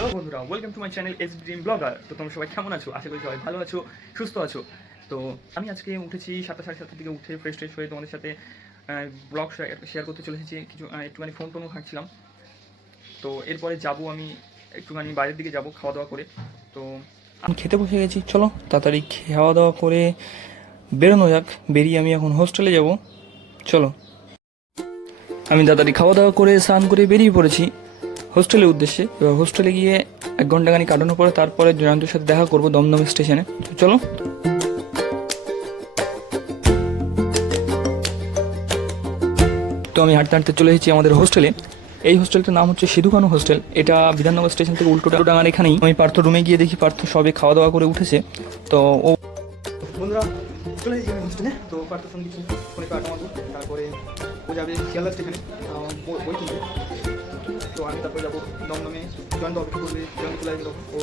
Hello বন্ধুরা, welcome to my channel S dream blogger. তো তোমরা সবাই কেমন আছো? আশা করি সবাই ভালো আছো, সুস্থ আছো। তো আমি আজকে উঠেছি 7:30 দিকে, উঠে ফ্রেশ ট্রেশ হয়ে তোমাদের সাথে ব্লগ শেয়ার করতে চলে এসেছি। কিছু একটুখানি ফোন টোনও ঘাঁটছিলাম। তো এরপরে যাবো আমি একটুখানি বাইরের দিকে যাব খাওয়া দাওয়া করে। তো আমি খেতে বসে গেছি, চলো তাড়াতাড়ি খাওয়া দাওয়া করে বেরোনো যাক। বেরিয়ে আমি এখন হোস্টেলে যাব, চলো। আমি তাড়াতাড়ি খাওয়া দাওয়া করে স্নান করে বেরিয়ে পড়েছি হোস্টেলের উদ্দেশ্যে। এবার হোস্টেলে গিয়ে 1 ঘন্টা খানি কাটানোর পরে তারপরে জয়ন্তর সাথে দেখা করবো দমদম স্টেশনে। তো চলো। তো আমি হাঁটতে হাঁটতে চলে এসেছি আমাদের হোস্টেলে। এই হোস্টেলটার নাম হচ্ছে সিধু কানু হোস্টেল। এটা বিধাননগর স্টেশন থেকে উল্টো ডাঙার এখানেই। আমি পার্থ রুমে গিয়ে দেখি পার্থ সবে খাওয়া দাওয়া করে উঠেছে। তো ও বন্ধুরা চলে এসেছি আমি হোস্টেলে। তো পার্থ ফোন দিচ্ছি, ফোনে আটা মারবো, তারপরে ও যাবে শিয়ালদা স্টেশনে বই কিনতে। তো আমি তারপরে যাবো দমদমে, জয়ন্ত অপেক্ষা করবে, জয়ন্ত চলে আসবে।